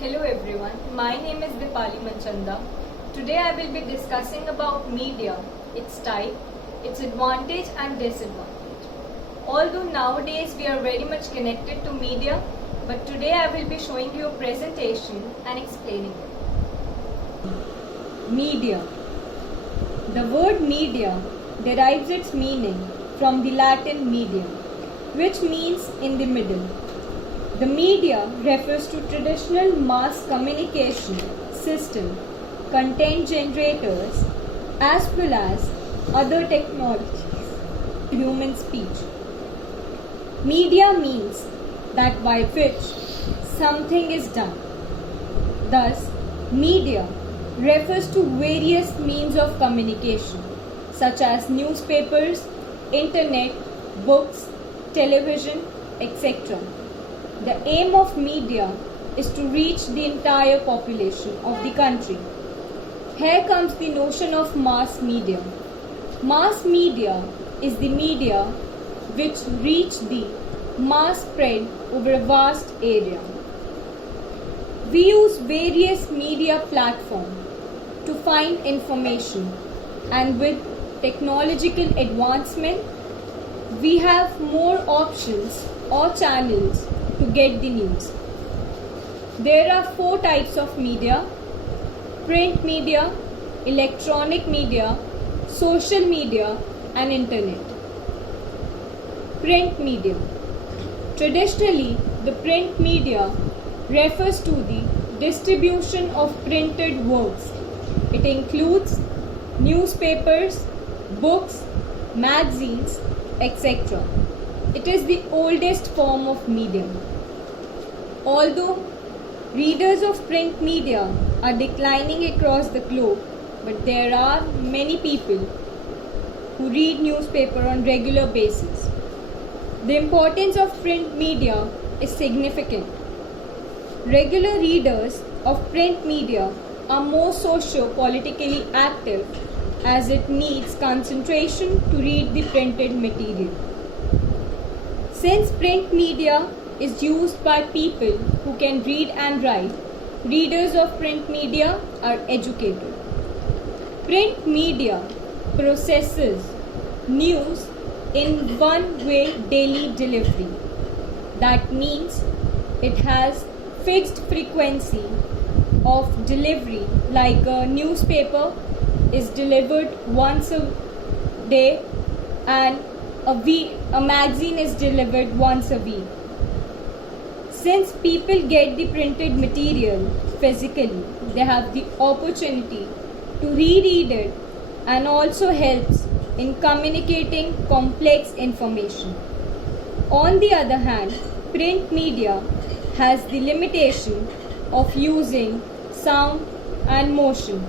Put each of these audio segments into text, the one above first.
Hello everyone, my name is Dipali Manchanda. Today I will be discussing about media, its type, its advantage and disadvantage. Although nowadays we are very much connected to media, but today I will be showing you a presentation and explaining it. Media. The word media derives its meaning from the Latin medium, which means in the middle. The media refers to traditional mass communication system, content generators, as well as other technologies, human speech. Media means that by which something is done. Thus, media refers to various means of communication such as newspapers, internet, books, television, etc. The aim of media is to reach the entire population of the country. Here comes the notion of mass media. Mass media is the media which reach the mass spread over a vast area. We use various media platforms to find information, and with technological advancement, we have more options or channels to get the news. There are 4 types of media: print media, electronic media, social media and internet. Print media. Traditionally, the print media refers to the distribution of printed works. It includes newspapers, books, magazines, etc. It is the oldest form of medium. Although readers of print media are declining across the globe, but there are many people who read newspaper on regular basis. The importance of print media is significant. Regular readers of print media are more socio-politically active as it needs concentration to read the printed material. Since print media is used by people who can read and write, readers of print media are educated. Print media processes news in one-way daily delivery. That means it has fixed frequency of delivery, like a newspaper is delivered once a day and a magazine is delivered once a week. Since people get the printed material physically, they have the opportunity to reread it and also helps in communicating complex information. On the other hand, print media has the limitation of using sound and motion.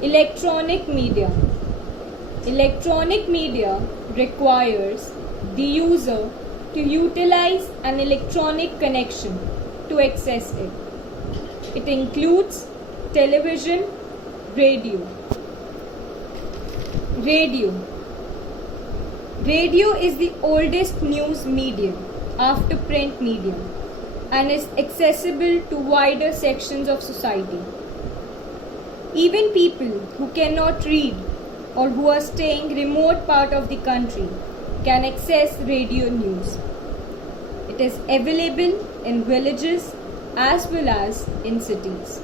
Electronic media. Electronic media requires the user to utilize an electronic connection to access it. It includes television, radio. Radio. Radio is the oldest news medium after print medium and is accessible to wider sections of society. Even people who cannot read or who are staying remote part of the country can access radio news. It is available in villages as well as in cities.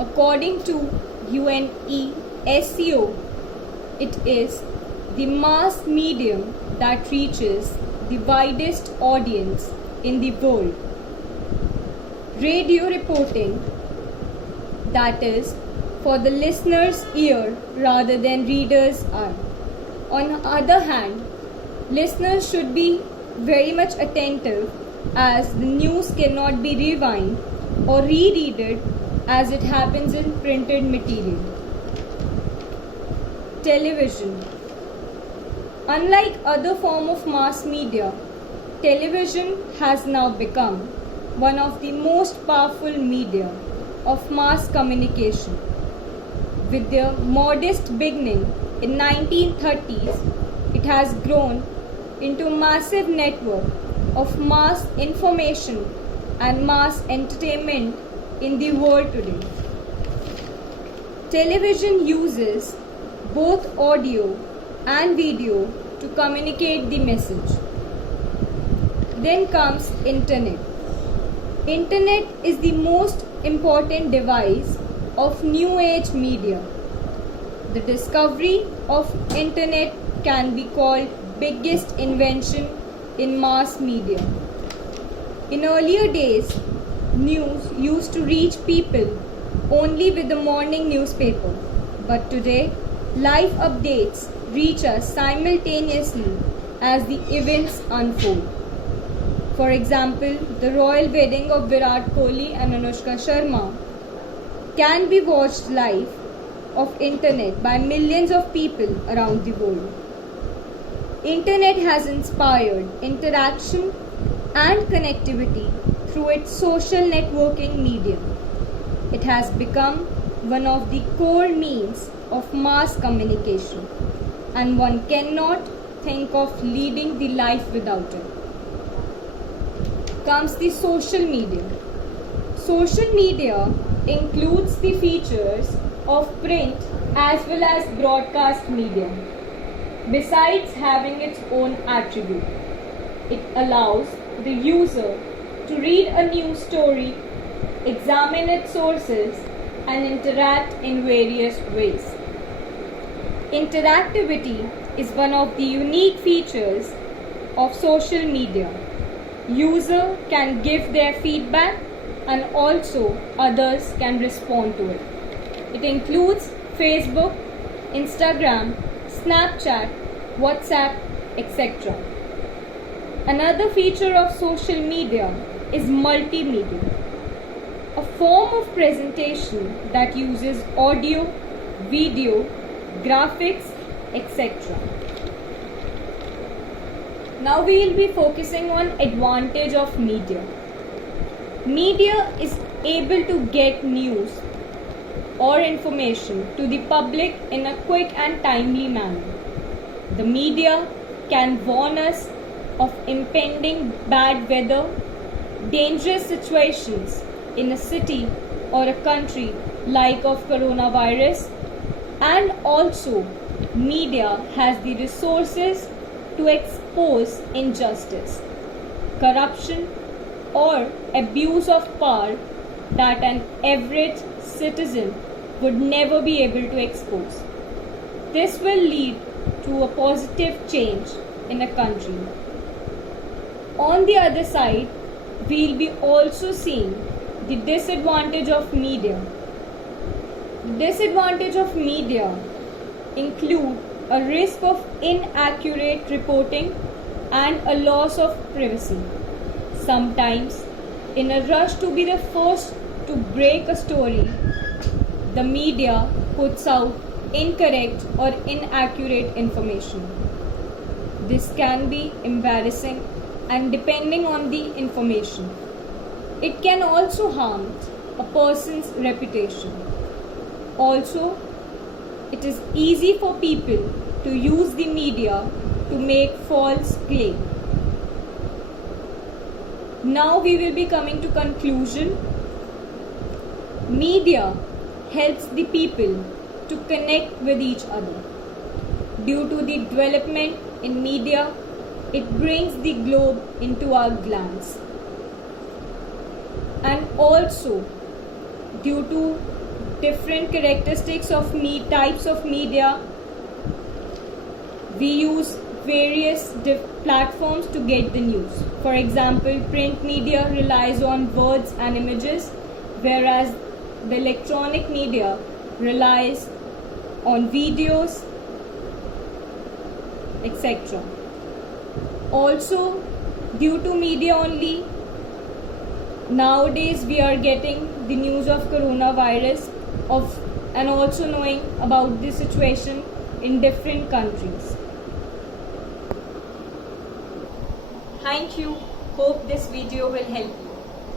According to UNESCO, it is the mass medium that reaches the widest audience in the world. Radio reporting, that is for the listener's ear rather than reader's eye. On the other hand, listeners should be very much attentive as the news cannot be rewound or reread it as it happens in printed material. Television. Unlike other form of mass media, television has now become one of the most powerful media of mass communication. With their modest beginning in 1930s, it has grown into a massive network of mass information and mass entertainment in the world today. Television uses both audio and video to communicate the message. Then comes internet. Internet is the most important device of new age media. The discovery of internet can be called biggest invention in mass media. In earlier days, news used to reach people only with the morning newspaper, but today live updates reach us simultaneously as the events unfold. For example, the royal wedding of Virat Kohli and Anushka Sharma can be watched live of internet by millions of people around the world. Internet has inspired interaction and connectivity through its social networking medium. It has become one of the core means of mass communication, and one cannot think of leading the life without it. Comes the social media. Social media includes the features of print as well as broadcast media. Besides having its own attribute, it allows the user to read a news story, examine its sources, and interact in various ways. Interactivity is one of the unique features of social media. User can give their feedback and also others can respond to it. It includes Facebook, Instagram, Snapchat, WhatsApp, etc. Another feature of social media is multimedia, a form of presentation that uses audio, video, graphics, etc. Now we will be focusing on advantage of media. Media is able to get news or information to the public in a quick and timely manner. The media can warn us of impending bad weather, dangerous situations in a city or a country like of coronavirus, and also media has the resources to expose injustice, corruption or abuse of power that an average citizen would never be able to expose. This will lead to a positive change in a country. On the other side, we will be also seeing the disadvantage of media. The disadvantage of media include a risk of inaccurate reporting and a loss of privacy. Sometimes, in a rush to be the first to break a story, the media puts out incorrect or inaccurate information. This can be embarrassing and depending on the information. It can also harm a person's reputation. Also, it is easy for people to use the media to make false claims. Now we will be coming to conclusion. Media helps the people to connect with each other. Due to the development in media, it brings the globe into our glance. And also, due to different characteristics of types of media, we use various platforms to get the news. For example, print media relies on words and images, whereas the electronic media relies on videos, etc. Also, due to media only, nowadays we are getting the news of coronavirus and also knowing about the situation in different countries. Thank you. Hope this video will help you.